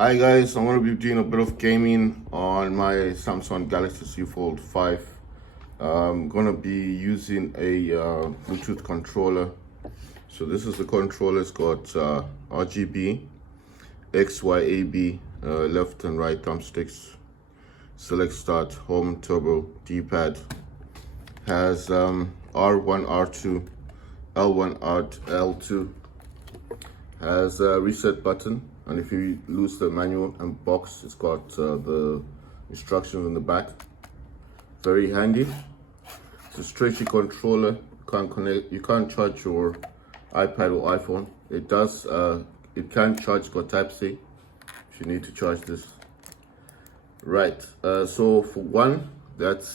Hi guys, I'm going to be doing a bit of gaming on my Samsung Galaxy Z Fold 5. I'm going to be using a Bluetooth controller. So this is the controller. It's got RGB, XYAB, left and right thumbsticks, select start, home, turbo, D-pad. Has R1, R2, L1, L2. Has a reset button, and if you lose the manual and box, it's got the instructions in the back. Very handy. It's a stretchy controller. You can't charge your iPad or iPhone. It does. It can charge. Got Type C if you need to charge this. Right. So for one, that's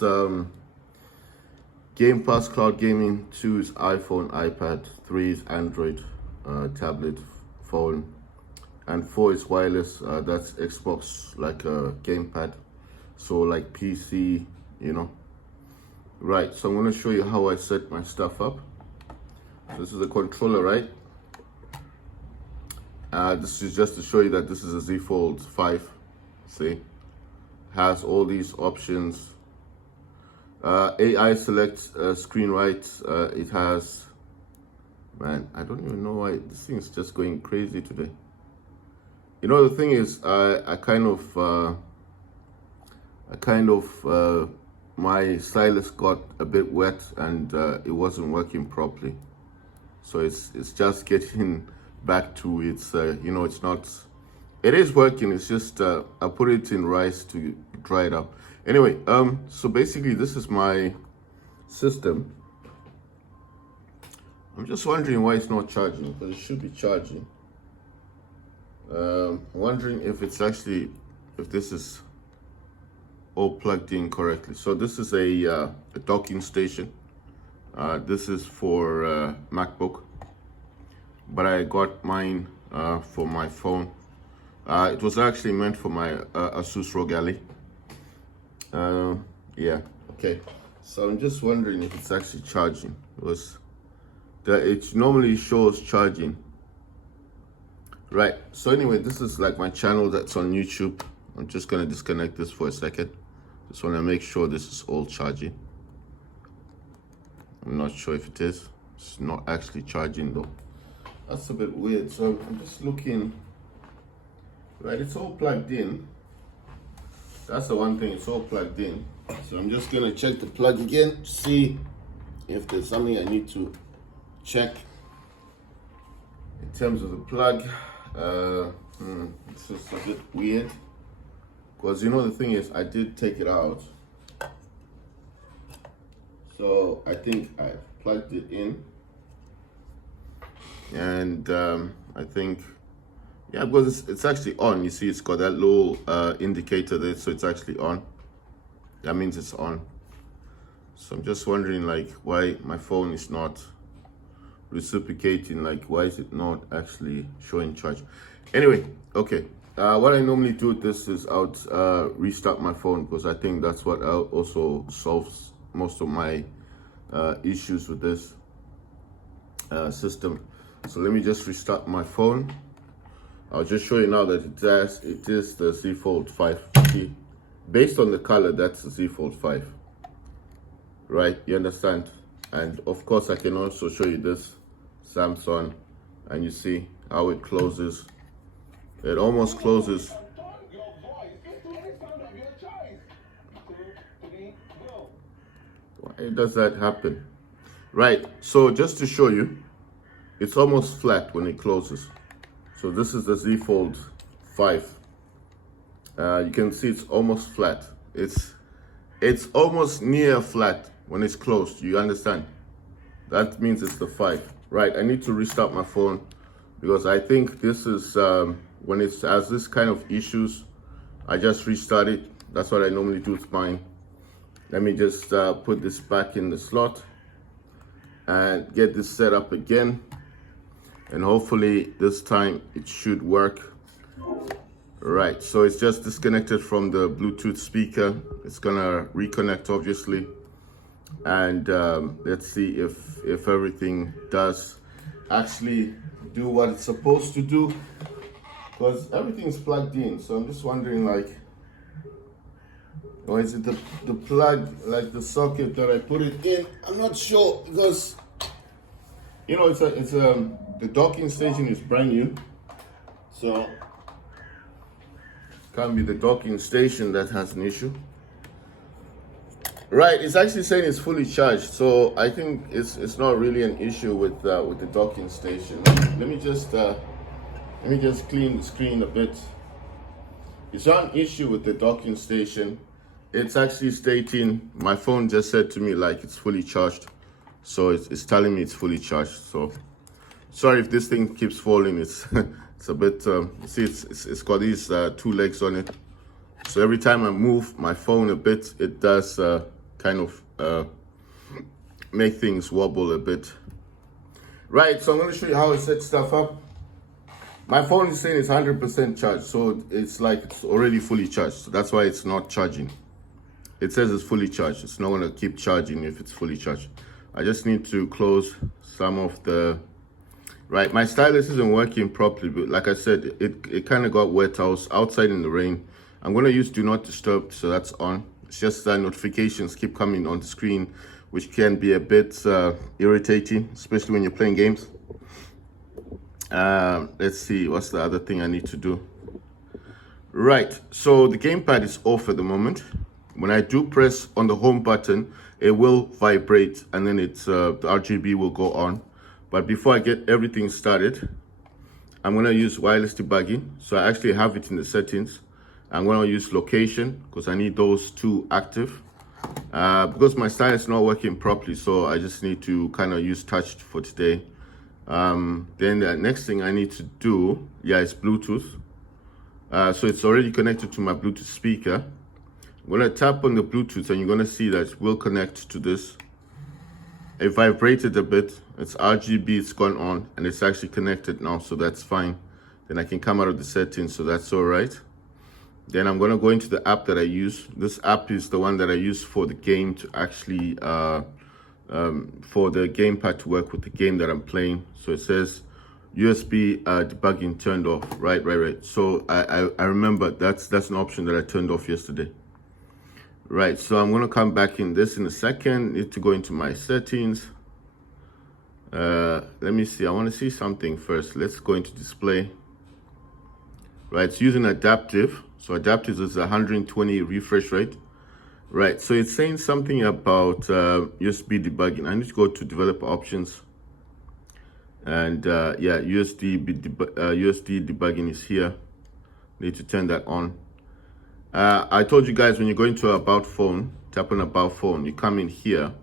Game Pass Cloud Gaming. 2 is iPhone, iPad. 3 is Android, tablet, phone, and 4 is wireless. That's Xbox, like a Gamepad, so like PC, you know. Right, so I'm going to show you how I set my stuff up. So this is the controller, right? This is just to show you that this is a Z Fold 5. See, has all these options. AI select, screen right. It has, man, I don't even know why this thing's just going crazy today. You know, the thing is, my stylus got a bit wet and it wasn't working properly. So it's just getting back to its, it's not, it is working. It's just, I put it in rice to dry it up. Anyway, so basically this is my system. I'm just wondering why it's not charging, because it should be charging. Wondering if it's actually, if this is all plugged in correctly. So this is a docking station. This is for MacBook, but I got mine for my phone. It was actually meant for my Asus ROG Ally. Yeah, okay. So I'm just wondering if it's actually charging. It normally shows charging. Right, so anyway, this is like my channel that's on YouTube. I'm just gonna disconnect this for a second. Just wanna make sure this is all charging. I'm not sure if it is. It's not actually charging though. That's a bit weird. So I'm just looking. Right, it's all plugged in. That's the one thing, it's all plugged in. So I'm just gonna check the plug again, see if there's something I need to check in terms of the plug. It's just a bit weird, because you know the thing is, I did take it out, so I think I plugged it in, and I think, yeah, because it's actually on. You see, it's got that little indicator there, so it's actually on. That means it's on. So I'm just wondering, like, why my phone is not reciprocating. Like, why is it not actually showing charge? Anyway, okay. What I normally do with this is I would restart my phone, because I think that's what also solves most of my issues with this system. So let me just restart my phone. I'll just show you now that it is the Z Fold 5. See, based on the color, that's the Z Fold 5. Right, you understand? And of course, I can also show you this Samsung, and you see how it closes. It almost closes. Why does that happen? Right, so just to show you, it's almost flat when it closes. So this is the Z Fold 5. You can see it's almost flat. It's almost near flat when it's closed. You understand? That means it's the 5. Right, I need to restart my phone, because I think this is when it has this kind of issues, I just restart it. That's what I normally do with mine. Let me just put this back in the slot and get this set up again, and hopefully this time it should work. Right, so it's just disconnected from the Bluetooth speaker. It's gonna reconnect, obviously, and let's see if everything does actually do what it's supposed to do. because everything's plugged in. So I'm just wondering, like, or is it the plug, like the socket that I put it in? I'm not sure, because you know the docking station is brand new, so can't be the docking station that has an issue. Right, it's actually saying it's fully charged, so I think it's not really an issue with the docking station. Let me just clean the screen a bit. It's not an issue with the docking station. It's actually stating, my phone just said to me like it's fully charged, so it's telling me it's fully charged. So sorry if this thing keeps falling. It's it's a bit see, it's got these two legs on it, so every time I move my phone a bit, it does kind of make things wobble a bit. Right, so I'm going to show you how I set stuff up. My phone is saying it's 100% charged, so it's like it's already fully charged, so that's why it's not charging. It says it's fully charged. It's not going to keep charging if it's fully charged. I just need to close some of the... Right, my stylus isn't working properly, but like I said, it kind of got wet. I was outside in the rain. I'm going to use do not disturb, so that's on. It's just that notifications keep coming on the screen, which can be a bit irritating, especially when you're playing games. Let's see, what's the other thing I need to do? Right, so the gamepad is off at the moment. When I do press on the home button, it will vibrate, and then it's the RGB will go on. But before I get everything started, I'm going to use wireless debugging. So I actually have it in the settings. I'm going to use location because I need those two active. Because my stylus is not working properly, so I just need to kind of use touch for today. Then the next thing I need to do, is Bluetooth. So it's already connected to my Bluetooth speaker. I'm going to tap on the Bluetooth and you're going to see that it will connect to this. It vibrated a bit, it's RGB, it's gone on, and it's actually connected now, so that's fine. Then I can come out of the settings, so that's all right. Then I'm going to go into the app that I use. This app is the one that I use for the game to actually, for the gamepad to work with the game that I'm playing. So it says USB debugging turned off. Right. So I remember that's an option that I turned off yesterday. Right, so I'm going to come back in this in a second. Need to go into my settings. Let me see. I want to see something first. Let's go into display. Right, it's using adaptive. So adaptive is 120 refresh rate. Right, so it's saying something about USB debugging. I need to go to developer options. And USD debugging is here. Need to turn that on. I told you guys, when you go into about phone, tap on about phone, you come in here.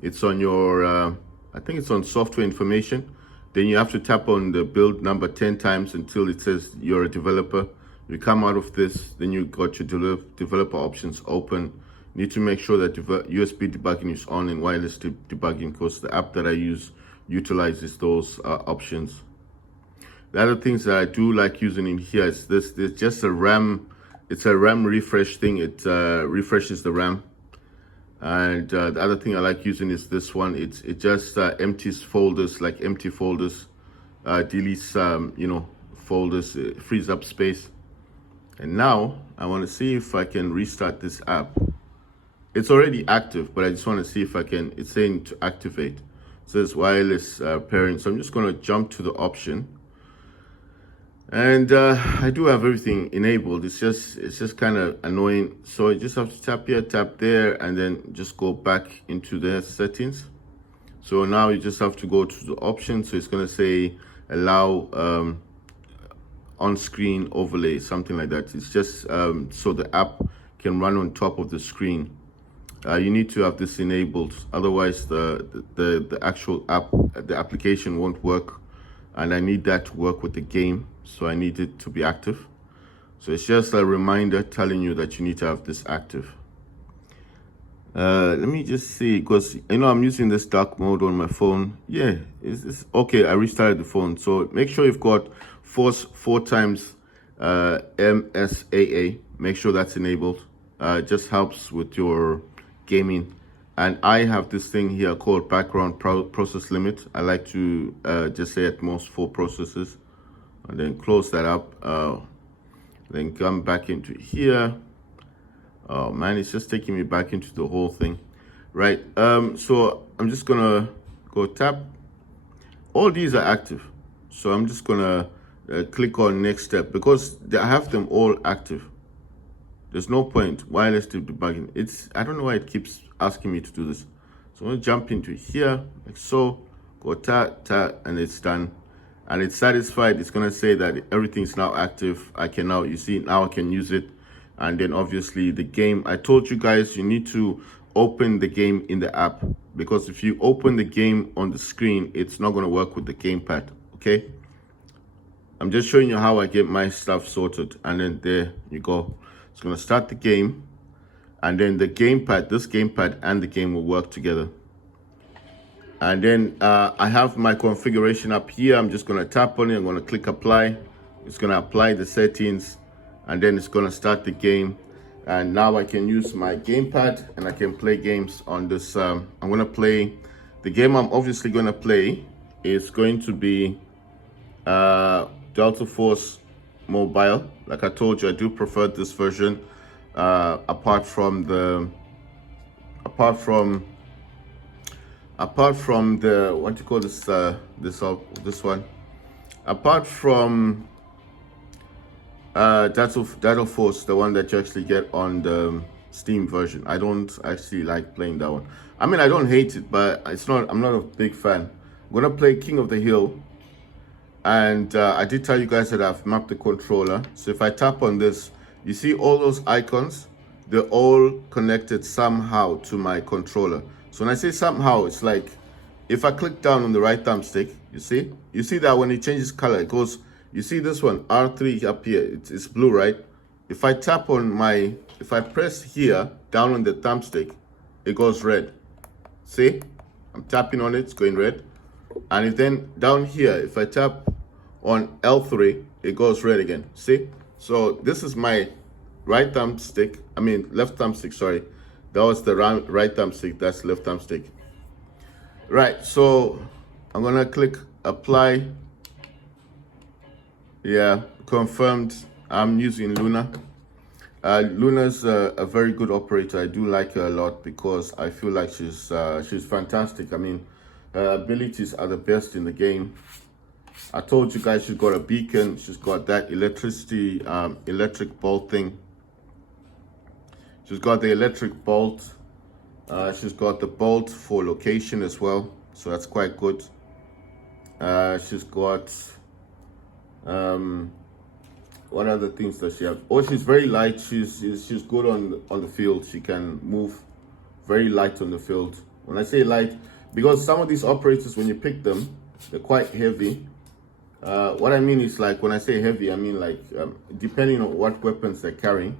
It's on your, I think it's on software information. Then you have to tap on the build number 10 times until it says you're a developer. You come out of this, then you got your developer options open. You need to make sure that USB debugging is on and wireless debugging, because the app that I use utilizes those options. The other things that I do like using in here is this. There's just a RAM. It's a RAM refresh thing. It refreshes the RAM. And the other thing I like using is this one. It just empties folders, like empty folders, deletes folders, frees up space. And now I want to see if I can restart this app. It's already active, but I just want to see if I can. It's saying to activate. It says wireless pairing. So I'm just going to jump to the option. And I do have everything enabled. It's just kind of annoying. So you just have to tap here, tap there, and then just go back into the settings. So now you just have to go to the option. So it's going to say allow on-screen overlay, something like that. It's just so the app can run on top of the screen. You need to have this enabled, otherwise the actual app, the application won't work. And I need that to work with the game, so I need it to be active. So it's just a reminder telling you that you need to have this active. Let me just see, because I'm using this dark mode on my phone. Yeah, it's okay. I restarted the phone, so make sure you've got four times MSAA. Make sure that's enabled. It just helps with your gaming. And I have this thing here called background process limit. I like to just say at most 4 processes. and then close that up. Then come back into here. Oh man, it's just taking me back into the whole thing. Right, so I'm just gonna go tap. All these are active. So I'm just gonna click on next step because I have them all active. There's no point wireless debugging. I don't know why it keeps asking me to do this. So I'm gonna jump into here like so, go tap, and it's done. And it's satisfied. It's gonna say that everything's now active. I can now, you see, now I can use it. And then obviously the game, I told you guys you need to open the game in the app, because if you open the game on the screen, it's not gonna work with the gamepad, okay? I'm just showing you how I get my stuff sorted, and then there you go. It's gonna start the game, and then the gamepad, this gamepad and the game will work together. And then I have my configuration up here. I'm just gonna tap on it, I'm gonna click apply. It's gonna apply the settings, and then it's gonna start the game. And now I can use my gamepad and I can play games on this. I'm gonna play, the game I'm obviously gonna play is going to be Delta Force Mobile. Like I told you, I do prefer this version apart from the what you call this this one, apart from Delta Force, the one that you actually get on the Steam version. I don't actually like playing that one. I mean, I don't hate it, but I'm not a big fan. I'm gonna play King of the Hill. And I did tell you guys that I've mapped the controller. So if I tap on this, you see all those icons, they're all connected somehow to my controller. So when I say somehow, it's like, if I click down on the right thumbstick, you see that when it changes color, it goes, you see this one, R3 up here, it's blue, right? If I tap on if I press here, down on the thumbstick, it goes red. See? I'm tapping on it, it's going red. And then down here, if I tap on L3, it goes red again. See? So this is my left thumbstick, sorry. That was the right thumbstick, that's left thumbstick. Right, so I'm gonna click apply. Yeah, confirmed. I'm using Luna. Luna's a very good operator. I do like her a lot because I feel like she's fantastic. I mean, her abilities are the best in the game. I told you guys she's got a beacon. She's got that electric bolt thing. She's got the electric bolt. She's got the bolt for location as well, so that's quite good. She's got what other things does she have? Oh, she's very light. She's good on the field. She can move very light on the field. When I say light, because some of these operators, when you pick them, they're quite heavy. What I mean is, like, when I say heavy, I mean like depending on what weapons they're carrying.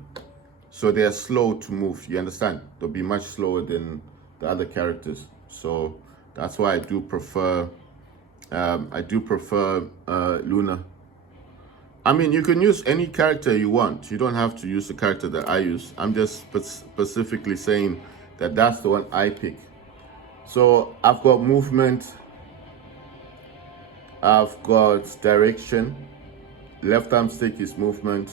So they are slow to move, you understand? They'll be much slower than the other characters. So that's why I do prefer Luna. I mean, you can use any character you want. You don't have to use the character that I use. I'm just specifically saying that that's the one I pick. So I've got movement, I've got direction. Left thumbstick is movement.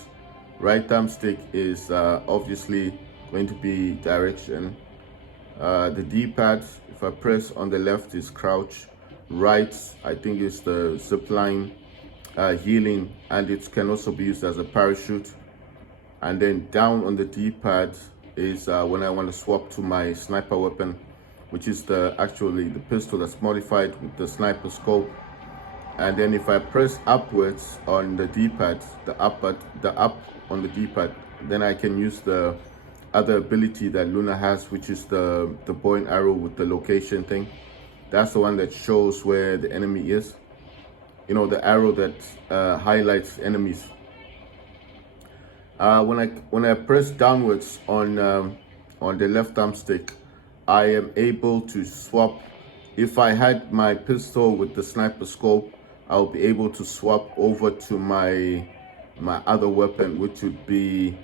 Right thumbstick is obviously going to be direction. The D-pad, if I press on the left, is crouch. Right, I think, is the zipline, healing, and it can also be used as a parachute. And then down on the D-pad is when I want to swap to my sniper weapon, which is actually the pistol that's modified with the sniper scope. And then if I press upwards on the D-pad, the up on the D-pad, then I can use the other ability that Luna has, which is the bow and arrow with the location thing. That's the one that shows where the enemy is. You know, the arrow that highlights enemies. When I press downwards on the left thumbstick, I am able to swap. If I had my pistol with the sniper scope, I'll be able to swap over to my other weapon, which would be,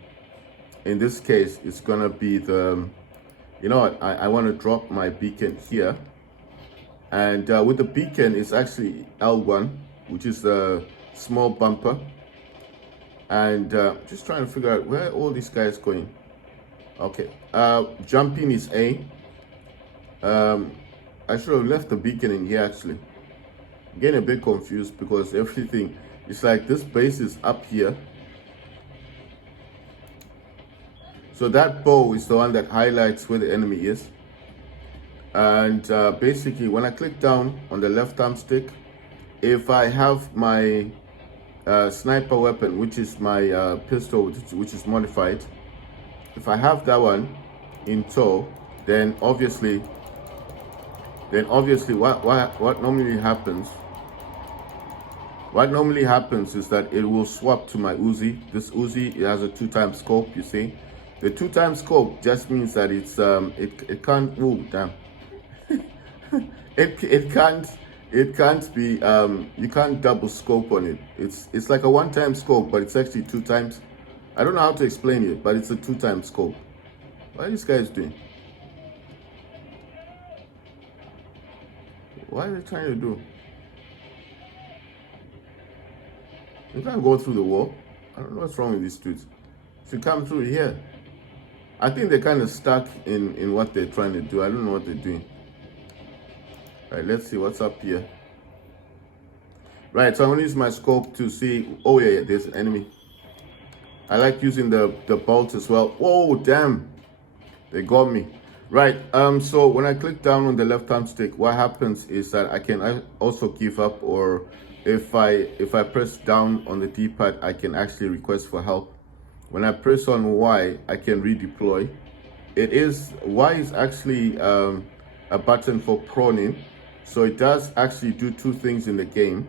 in this case, it's gonna be the, you know what, I want to drop my beacon here. And with the beacon, it's actually L1, which is the small bumper, and just trying to figure out where all these guys going. Okay, jumping is A. I should have left the beacon in here actually. I'm getting a bit confused because everything, it's like this base is up here. So that bow is the one that highlights where the enemy is. And basically when I click down on the left arm stick, if I have my sniper weapon, which is my pistol, which is modified, if I have that one in tow, then obviously what normally happens is that it will swap to my Uzi. This Uzi, it has a 2x scope, you see. The 2x scope just means that it's it can't, oh damn, it can't be you can't double scope on it. It's like a 1-time scope, but it's actually 2 times. I don't know how to explain it, but it's a 2-time scope. What are these guys doing? What are they trying to do? You can't go through the wall. I don't know what's wrong with these dudes. If you come through here, I think they're kind of stuck in what they're trying to do. I don't know what they're doing. All right, let's see what's up here. Right, so I'm gonna use my scope to see. Oh yeah, there's an enemy. I like using the bolt as well. Whoa, damn, they got me. Right, so when I click down on the left arm stick, what happens is that I can also give up, or if I press down on the D-pad, I can actually request for help. When I press on Y, I can redeploy. Y is actually a button for proning, so it does actually do 2 things in the game.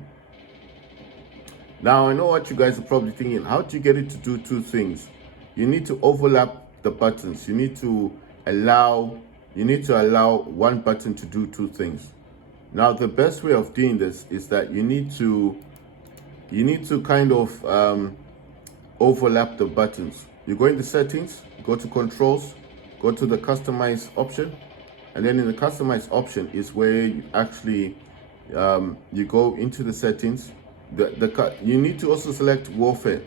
Now I know what you guys are probably thinking. How do you get it to do 2 things? You need to overlap the buttons. You need to allow one button to do 2 things. Now the best way of doing this is that you need to kind of overlap the buttons. You go into settings, go to controls, go to the customize option, and then in the customize option is where you actually you go into the settings. You need to also select warfare.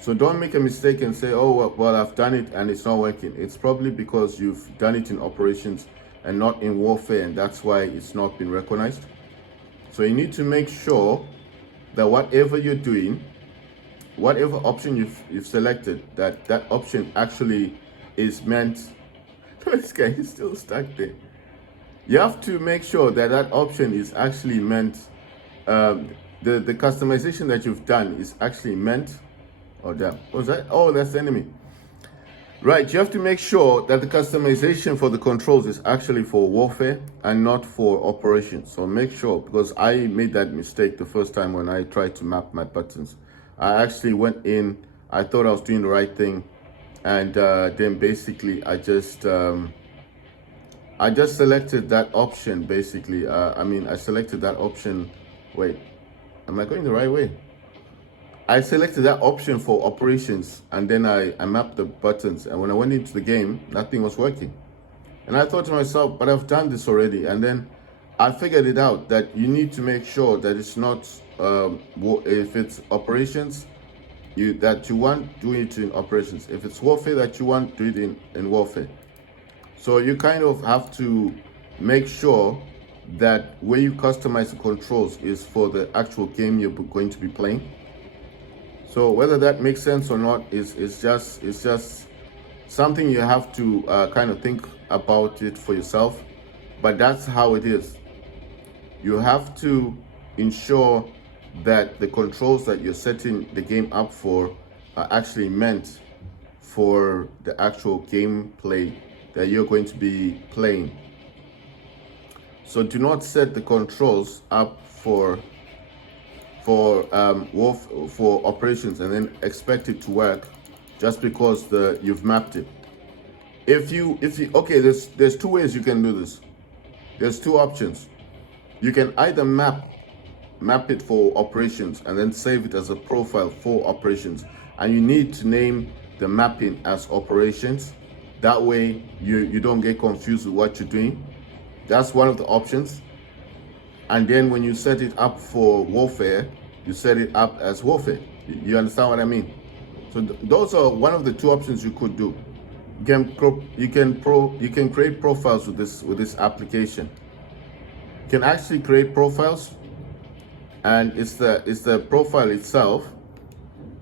So don't make a mistake and say, oh well, I've done it and it's not working. It's probably because you've done it in operations and not in warfare, and that's why it's not been recognized. So you need to make sure that whatever you're doing, whatever option you've selected, that option actually is meant. This guy is still stuck there. You have to make sure that that option is actually meant, the customization that you've done is actually meant. Oh damn, what was that? Oh, that's the enemy. Right, you have to make sure that the customization for the controls is actually for warfare and not for operations. So make sure, because I made that mistake the first time when I tried to map my buttons. I actually went in, I thought I was doing the right thing, and then basically I just selected that option basically. I selected that option. Wait, am I going the right way? I selected that option for operations, and then I mapped the buttons, and when I went into the game, nothing was working. And I thought to myself, but I've done this already. And then I figured it out that you need to make sure that it's not, if it's operations, that you want, do it in operations. If it's warfare that you want, do it in warfare. So you kind of have to make sure that where you customize the controls is for the actual game you're going to be playing. So whether that makes sense or not is just something you have to kind of think about it for yourself. But that's how it is. You have to ensure that the controls that you're setting the game up for are actually meant for the actual gameplay that you're going to be playing. So do not set the controls up for operations and then expect it to work just because you've mapped it. If you okay, there's 2 ways you can do this. There's 2 options. You can either map it for operations and then save it as a profile for operations, and you need to name the mapping as operations. That way you don't get confused with what you're doing. That's one of the options. And then when you set it up for warfare, you set it up as warfare. You understand what I mean? So those are one of the two options you could do. You can create profiles with this application. You can actually create profiles, and it's the profile itself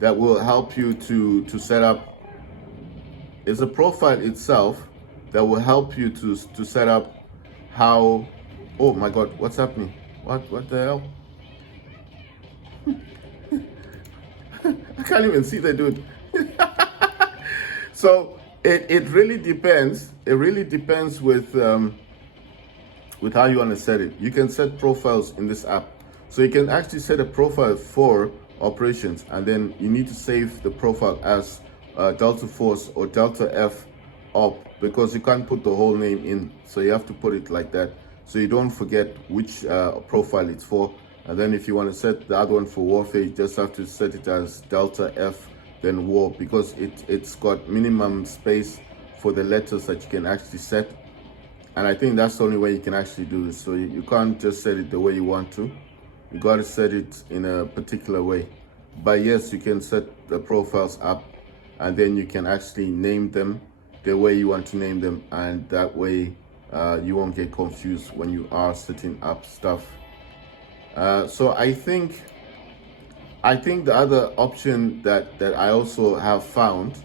that will help you to set up. It's a profile itself that will help you to set up how. Oh my God, what's happening? What the hell? I can't even see the dude. So it really depends. It really depends with how you want to set it. You can set profiles in this app. So you can actually set a profile for operations, and then you need to save the profile as Delta Force or Delta F op, because you can't put the whole name in. So you have to put it like that, so you don't forget which profile it's for. And then if you want to set the other one for warfare, you just have to set it as Delta F, then war, because it's got minimum space for the letters that you can actually set. And I think that's the only way you can actually do this. So you can't just set it the way you want to. You got to set it in a particular way. But yes, you can set the profiles up, and then you can actually name them the way you want to name them, and that way you won't get confused when you are setting up stuff. So I think the other option that I also have found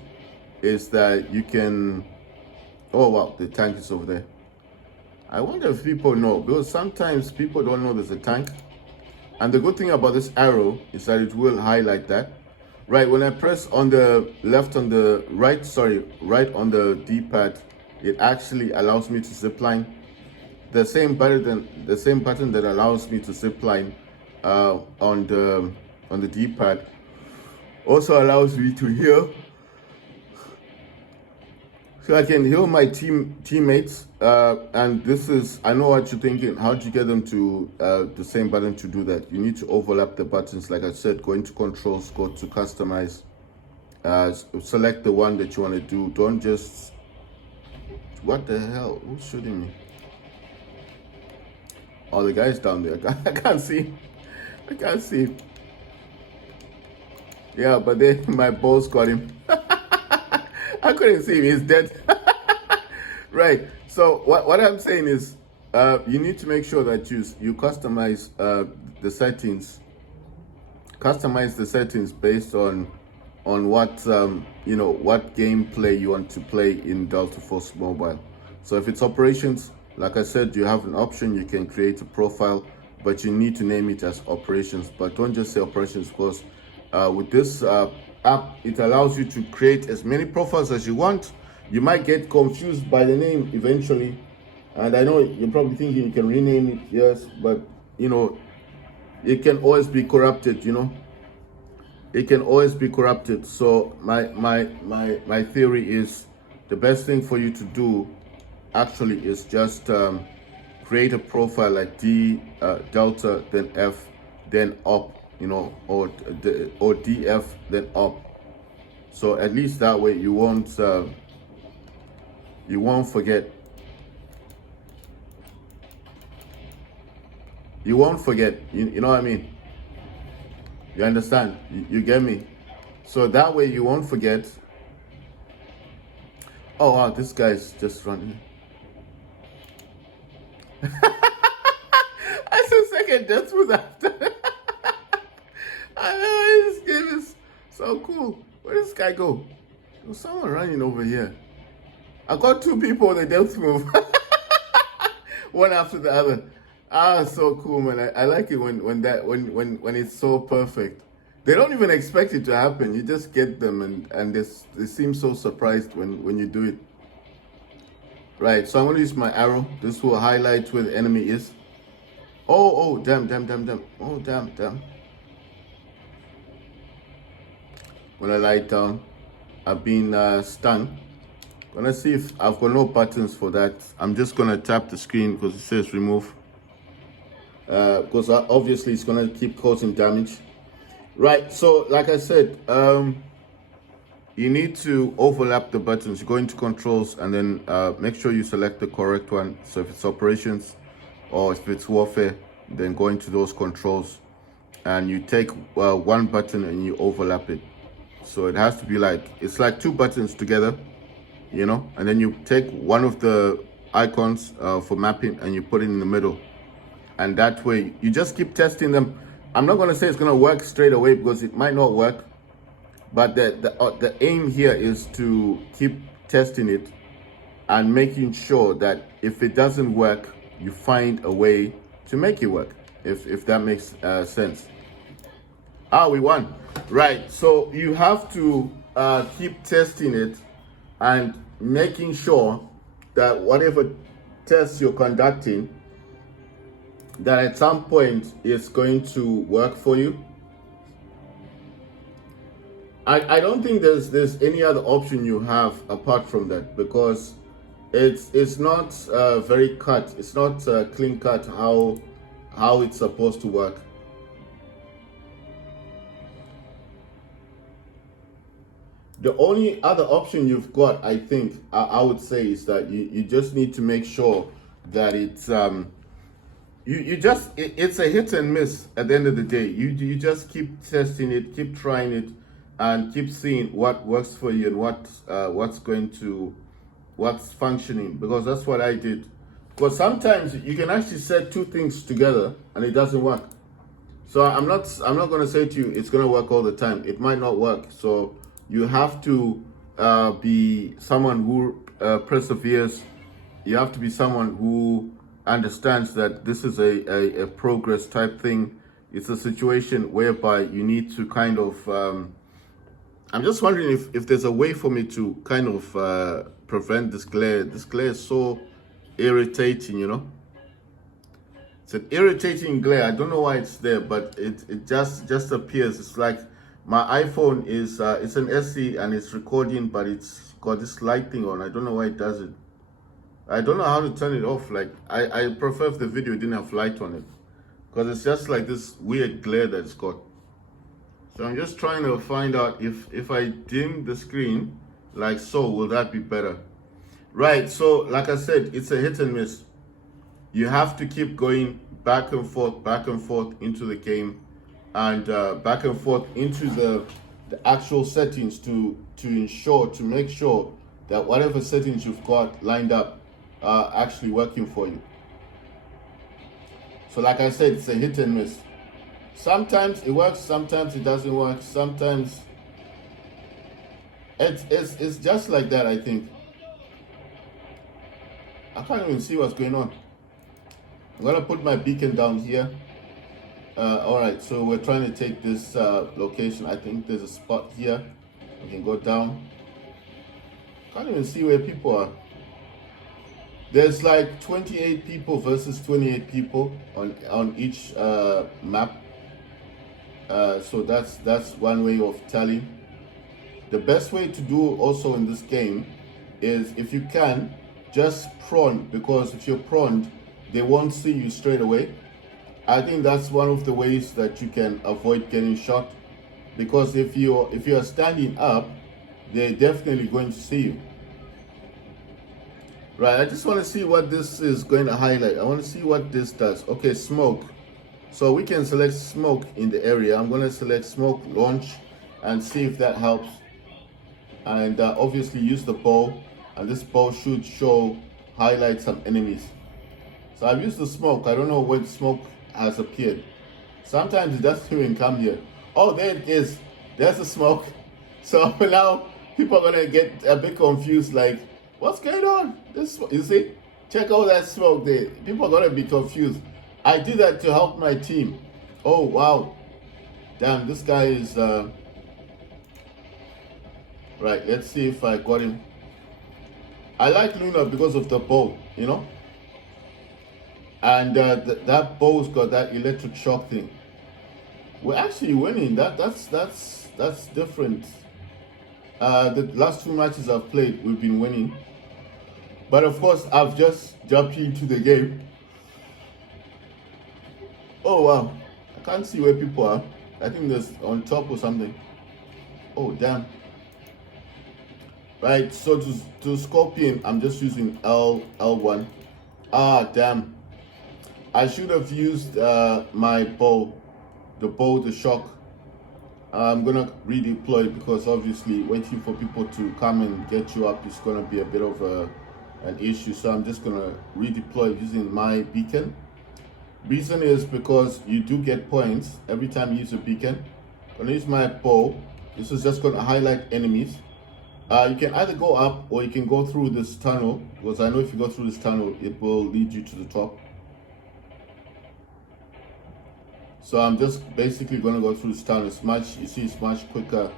is that you can. Oh wow, the tank is over there. I wonder if people know, because sometimes people don't know there's a tank. And the good thing about this arrow is that it will highlight that. Right, when I press on the right on the D-pad, it actually allows me to zip line. The same button that allows me to zip line on the D-pad also allows me to heal. So I can heal my teammates, and this is, I know what you're thinking, how do you get them to the same button to do that? You need to overlap the buttons. Like I said, go into controls, go to customize, select the one that you want to do. Don't just, what the hell, who's shooting me? Oh, the guy's down there. I can't see. Yeah, but then my balls got him. I couldn't see him, he's dead. Right, so what I'm saying is you need to make sure that you customize the settings. Customize the settings based on what what gameplay you want to play in Delta Force Mobile. So if it's operations, like I said, you have an option, you can create a profile, but you need to name it as operations. But don't just say operations, because with this app, it allows you to create as many profiles as you want. You might get confused by the name eventually, and I know you're probably thinking you can rename it, yes, but it can always be corrupted. It can always be corrupted. So my theory is the best thing for you to do actually is just create a profile like Delta, then F, then op, or DF, then op. So at least that way you won't forget. You won't forget. You know what I mean? You understand? You get me? So that way you won't forget. Oh wow, this guy's just running. I said second death was after. I know, this game is so cool. Where does this guy go? There's someone running over here. I got two people on the death move. One after the other. Ah, so cool, man. I like it when it's so perfect. They don't even expect it to happen. You just get them, and they seem so surprised when you do it. Right, so I'm going to use my arrow. This will highlight where the enemy is. Oh, damn. Oh, damn. When I lie down, I've been stunned. Gonna see if I've got no buttons for that. I'm just gonna tap the screen because it says remove. Because obviously it's gonna keep causing damage. Right, so like I said, you need to overlap the buttons. You go into controls and then make sure you select the correct one. So if it's operations or if it's warfare, then go into those controls and you take one button and you overlap it. So it has to be like, it's like two buttons together, you know, and then you take one of the icons for mapping and you put it in the middle. And that way you just keep testing them. I'm not going to say it's going to work straight away because it might not work, but the aim here is to keep testing it and making sure that if it doesn't work, you find a way to make it work, if that makes sense. We won. Right, so you have to keep testing it and making sure that whatever tests you're conducting, that at some point it's going to work for you. I don't think there's any other option you have apart from that, because it's not very cut. It's not clean cut how it's supposed to work. The only other option you've got, I think, I would say, is that you just need to make sure that it's it's a hit and miss at the end of the day. You just keep testing it, keep trying it, and keep seeing what works for you and what's functioning, because that's what I did. Because sometimes you can actually set two things together and it doesn't work. So I'm not going to say to you it's going to work all the time. It might not work. So you have to be someone who perseveres. You have to be someone who understands that this is a progress type thing. It's a situation whereby you need to kind of I'm just wondering if there's a way for me to kind of prevent this glare. This glare is so irritating, you know. It's an irritating glare. I don't know why it's there, but it just appears. It's like my iPhone is it's an SE and it's recording, but it's got this light thing on. I don't know why it does it. I don't know how to turn it off. Like I prefer if the video didn't have light on it, because it's just like this weird glare that it's got. So I'm just trying to find out if I dim the screen like so, will that be better? Right, so like I said, it's a hit and miss. You have to keep going back and forth into the game, and back and forth into the actual settings to make sure that whatever settings you've got lined up are actually working for you. So like I said, it's a hit and miss. Sometimes it works, sometimes it doesn't work, sometimes it's just like that, I think. I can't even see what's going on. I'm gonna put my beacon down here. Alright, so we're trying to take this location. I think there's a spot here. We can go down. Can't even see where people are. There's like 28 people versus 28 people on each map. So that's one way of telling. The best way to do also in this game is, if you can, just prone, because if you're prone, they won't see you straight away. I think that's one of the ways that you can avoid getting shot, because if you're standing up, they're definitely going to see you. Right, I just want to see what this is going to highlight. I want to see what this does. Okay, smoke. So we can select smoke in the area. I'm going to select smoke launch and see if that helps. And obviously use the bow, and this bow should highlight some enemies. So I've used the smoke. I don't know where the smoke has appeared. Sometimes it doesn't even come here. Oh, there it is. There's the smoke. So now people are going to get a bit confused, like, what's going on? This, you see? Check out that smoke there. People are going to be confused. I did that to help my team. Oh, wow. Damn, this guy is... Right, let's see if I got him. I like Luna because of the bow, you know? And that bow's got that electric shock thing. We're actually winning. That's different. The last two matches I've played, we've been winning. But of course, I've just jumped into the game. Oh wow, I can't see where people are. I think there's on top or something. Oh damn. Right, so to Scorpion, I'm just using L1. Ah damn. I should have used my bow. the bow, the shock. I'm gonna redeploy it because obviously waiting for people to come and get you up is gonna be a bit of an issue. So I'm just gonna redeploy using my beacon. Reason is because you do get points every time you use a beacon. I'm gonna use my bow. This is just gonna highlight enemies. You can either go up or you can go through this tunnel, because I know if you go through this tunnel, it will lead you to the top. So I'm just basically going to go through this tunnel. It's much, you see, it's much quicker,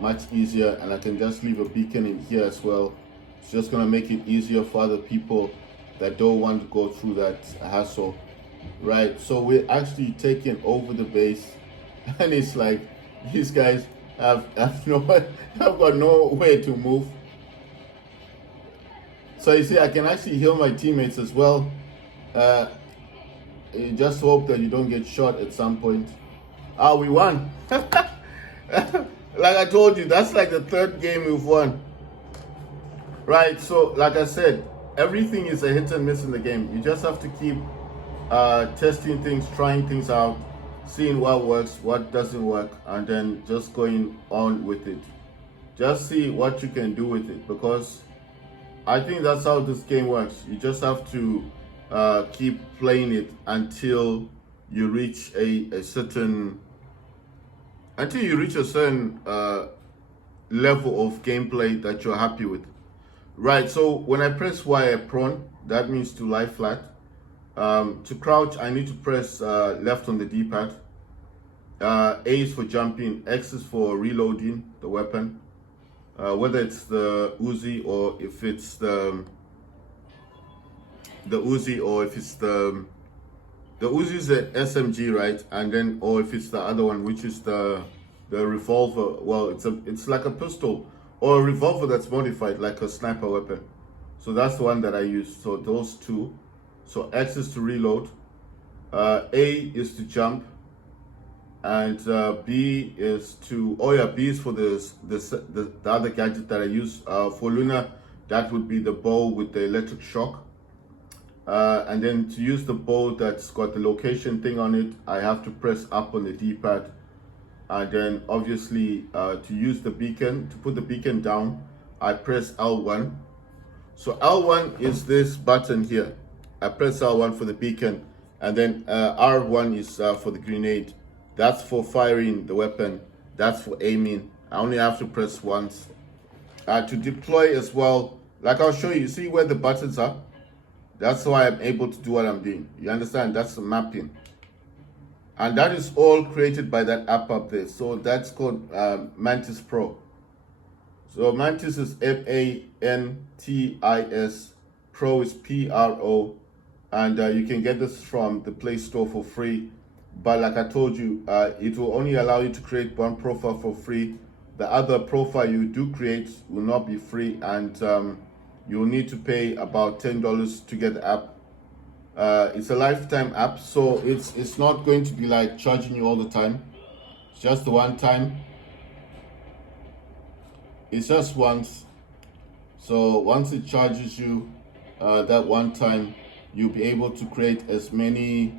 much easier, and I can just leave a beacon in here as well. It's just going to make it easier for other people that don't want to go through that hassle, right? So we're actually taking over the base, and it's like these guys have got nowhere to move. So you see, I can actually heal my teammates as well. You just hope that you don't get shot at some point. We won. Like I told you, that's like the third game we've won. Right, so like I said, everything is a hit and miss in the game. You just have to keep testing things, trying things out, seeing what works, what doesn't work, and then just going on with it. Just see what you can do with it, because I think that's how this game works. You just have to keep playing it until you reach a certain level of gameplay that you're happy with. Right, so when I press Y, I prone, that means to lie flat. To crouch, I need to press left on the D-pad. A is for jumping, X is for reloading the weapon. Whether it's the Uzi or if it's the Uzi, or if it's the Uzi is the SMG, right? And then, or if it's the other one, which is the revolver. Well, it's like a pistol or a revolver that's modified like a sniper weapon. So that's the one that I use. So those two. So X is to reload, A is to jump, and B is to, B is for the other gadget that I use. For Luna, that would be the bow with the electric shock. And then to use the bow that's got the location thing on it, I have to press up on the D-pad. And then obviously to use the beacon, to put the beacon down, I press L1. So L1 is this button here. I press L1 for the beacon, and then R1 is for the grenade. That's for firing the weapon. That's for aiming. I only have to press once. To deploy as well, like I'll show you, see where the buttons are? That's why I'm able to do what I'm doing. You understand? That's the mapping. And that is all created by that app up there. So that's called Mantis Pro. So Mantis is MANTIS, Pro is PRO, and you can get this from the Play Store for free. But like I told you, it will only allow you to create one profile for free. The other profile you do create will not be free, and you'll need to pay about $10 to get the app. It's a lifetime app, so it's not going to be like charging you all the time. It's just the one time. It's just once. So once it charges you that one time, you'll be able to create as many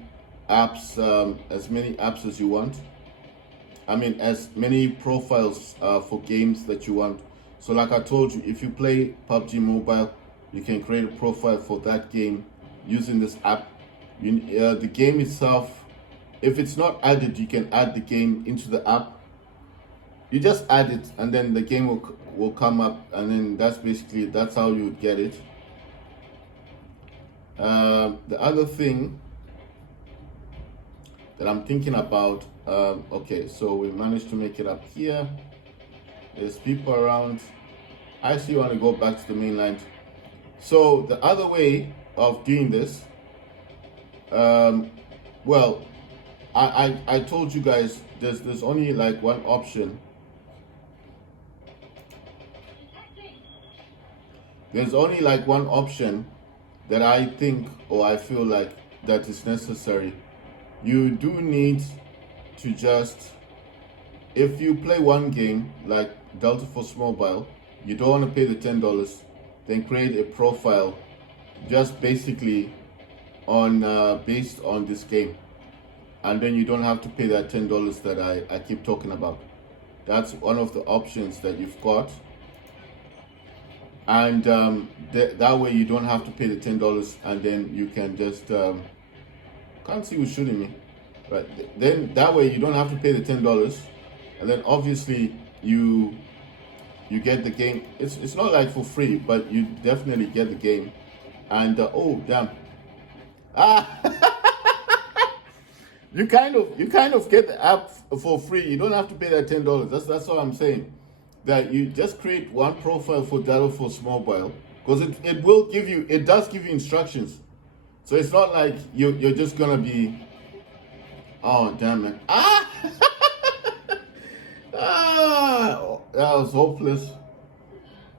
apps as you want. I mean, as many profiles for games that you want. So like I told you, if you play PUBG Mobile, you can create a profile for that game using this app. The game itself, if it's not added, you can add the game into the app. You just add it, and then the game will come up, and then that's how you would get it. The other thing that I'm thinking about, okay, so we managed to make it up here. There's people around. I actually want to go back to the mainland. So the other way of doing this, well, I told you guys there's only like one option. There's only like one option that I think, or I feel like that is necessary. You do need to just, if you play one game like Delta Force Mobile, you don't want to pay the $10, then create a profile just basically on based on this game. and then you don't have to pay that $10 that I keep talking about. That's one of the options that you've got. And that way you don't have to pay the $10, and then you can just can't see who's shooting me. Right, then that way you don't have to pay the $10, and then obviously you get the game. It's not like for free, but you definitely get the game. And oh damn, you kind of get the app for free. You don't have to pay that $10. That's what I'm saying. That you just create one profile for Data Force Mobile, because it will give you, it does give you instructions. So it's not like you're just gonna be, oh damn it, that was hopeless.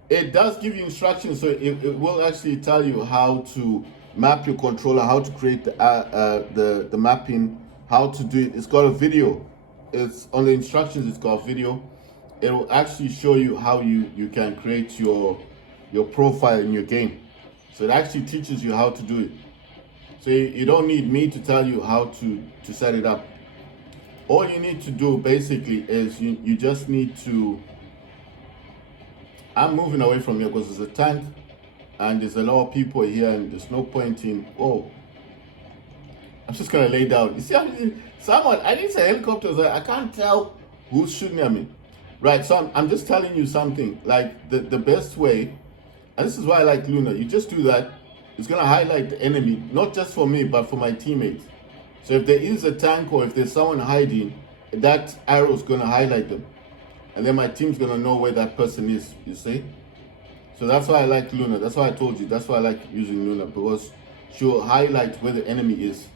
It does give you instructions, so it will actually tell you how to map your controller, how to create the mapping, how to do it. It's got a video. It's on the instructions. It's got a video. It will actually show you how you can create your profile in your game. So it actually teaches you how to do it. So you don't need me to tell you how to set it up. All you need to do basically is you just need to, I'm moving away from here because there's a tank and there's a lot of people here, and there's no point in, oh, I'm just gonna lay down. You see, I need a helicopter, so I can't tell who's shooting at me. Right, so I'm just telling you something, like the best way, and this is why I like Luna, you just do that, it's gonna highlight the enemy, not just for me, but for my teammates. So if there is a tank or if there's someone hiding, that arrow is gonna highlight them. And then my team's gonna know where that person is, you see? So that's why I like Luna, that's why I told you, that's why I like using Luna, because she'll highlight where the enemy is.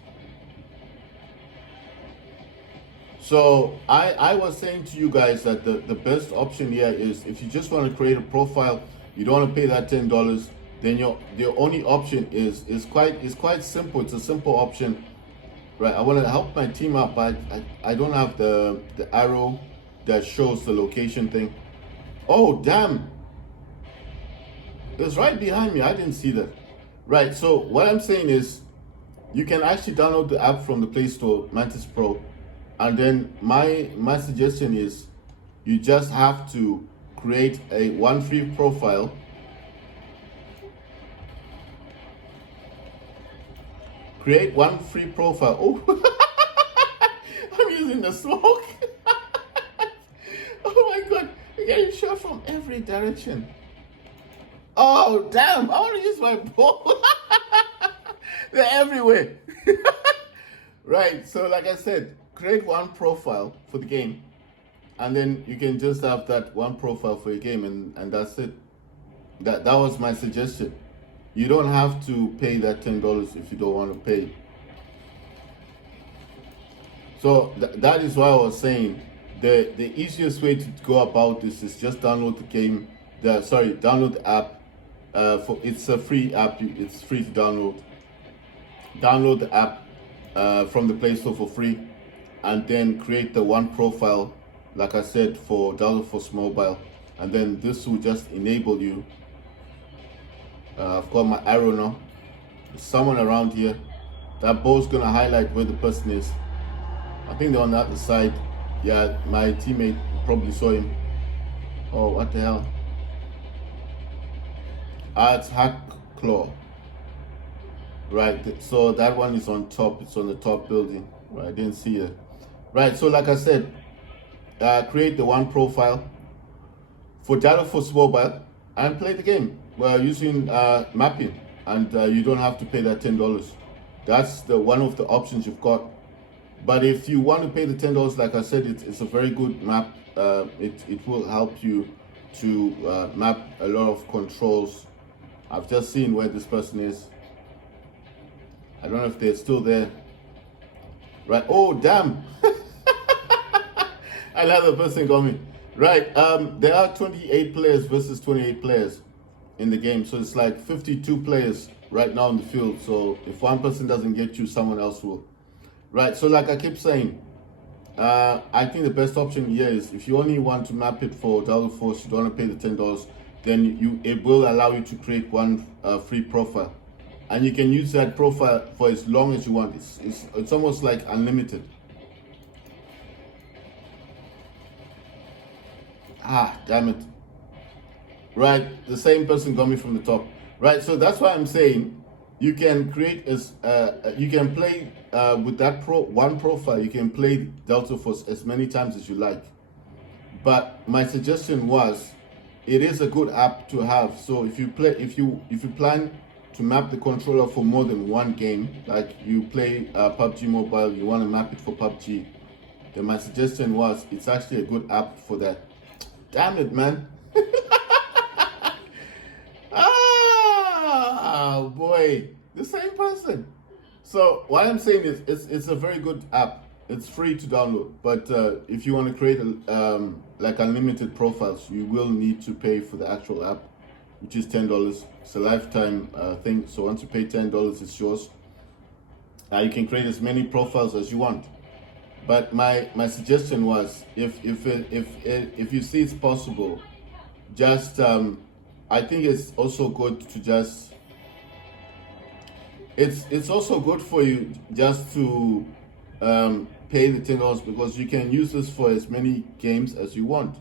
So I was saying to you guys that the best option here is, if you just want to create a profile, you don't want to pay that $10, then the only option is quite simple. It's a simple option, right? I want to help my team out, but I don't have the arrow that shows the location thing. Oh damn! It's right behind me. I didn't see that. Right. So what I'm saying is, you can actually download the app from the Play Store, Mantis Pro. And then my suggestion is, you just have to create one free profile. Create one free profile. Oh, I'm using the smoke. Oh my God, you're getting shot from every direction. Oh damn, I want to use my bow. They're everywhere. Right, so like I said, create one profile for the game, and then you can just have that one profile for your game, and that's it. That was my suggestion. You don't have to pay that $10 if you don't want to pay. So that is why I was saying the easiest way to go about this is just download the game. Download the app. It's a free app. It's free to download. Download the app from the Play Store for free, and then create the one profile, like I said, for Data Force Mobile, and then this will just enable you. I've got my arrow now. There's someone around here. That bow's gonna highlight where the person is. I think they're on the other side. Yeah, my teammate probably saw him. Oh, what the hell? It's Hack Claw. Right, so that one is on top. It's on the top building. Right, I didn't see it. Right, so like I said, create the one profile for Data Force Mobile and play the game. We're using mapping, and you don't have to pay that $10. That's one of the options you've got. But if you want to pay the $10, like I said, it's a very good map. It will help you to map a lot of controls. I've just seen where this person is. I don't know if they're still there. Right, oh damn. Another person got me. Right, there are 28 players versus 28 players in the game. So it's like 52 players right now in the field. So if one person doesn't get you, someone else will. Right, so like I keep saying, I think the best option here is, if you only want to map it for Data Force, you don't want to pay the $10, then it will allow you to create one free profile. And you can use that profile for as long as you want. It's almost like unlimited. Ah, damn it. Right, the same person got me from the top. Right, so that's why I'm saying you can create as you can play with that one profile. You can play Delta Force as many times as you like. But my suggestion was, it is a good app to have. So if you plan to map the controller for more than one game, like you play PUBG Mobile, you want to map it for PUBG, then my suggestion was it's actually a good app for that. Damn it, man. Ah, boy, the same person. So what I'm saying is, it's a very good app. It's free to download, but if you want to create like unlimited profiles, you will need to pay for the actual app, which is $10. It's a lifetime thing. So once you pay $10, it's yours. You can create as many profiles as you want. But my suggestion was, if you see it's possible, just I think it's also good to just it's also good for you just to pay the $10, because you can use this for as many games as you want.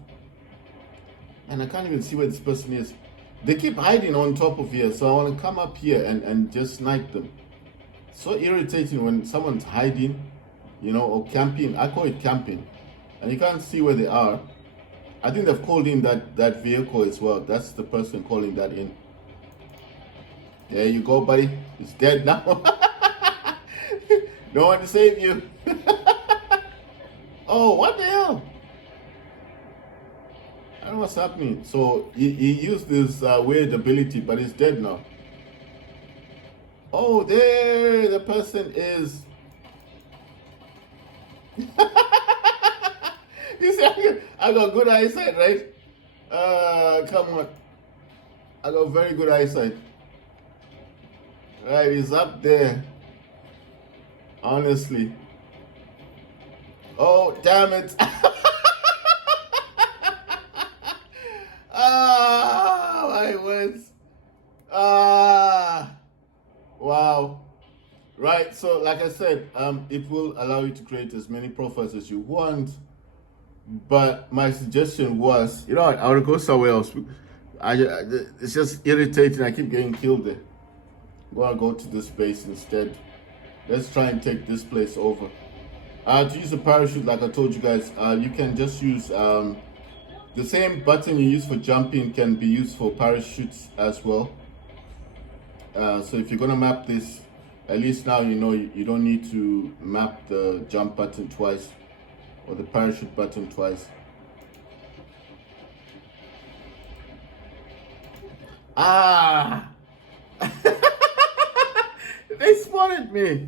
And I can't even see where this person is. They keep hiding on top of here, so I want to come up here and just snipe them. So irritating when someone's hiding, or camping. I call it camping, and you can't see where they are. I think they've called in that vehicle as well. That's the person calling that in. There you go, buddy. It's dead now. No one to save you. Oh, what the hell? I don't know what's happening. So he used this weird ability, but he's dead now. Oh, there the person is. You see, I got good eyesight, right? Come on. I got very good eyesight. Right, he's up there. Honestly. Oh, damn it. Ah, my words. Ah, wow. Right, so like I said, it will allow you to create as many profiles as you want. But my suggestion was, I want to go somewhere else. It's just irritating. I keep getting killed there. I'm gonna go to this base instead. Let's try and take this place over. To use a parachute, like I told you guys, you can just use the same button you use for jumping can be used for parachutes as well. So if you're gonna map this, at least now you don't need to map the jump button twice or the parachute button twice. Ah! They spotted me.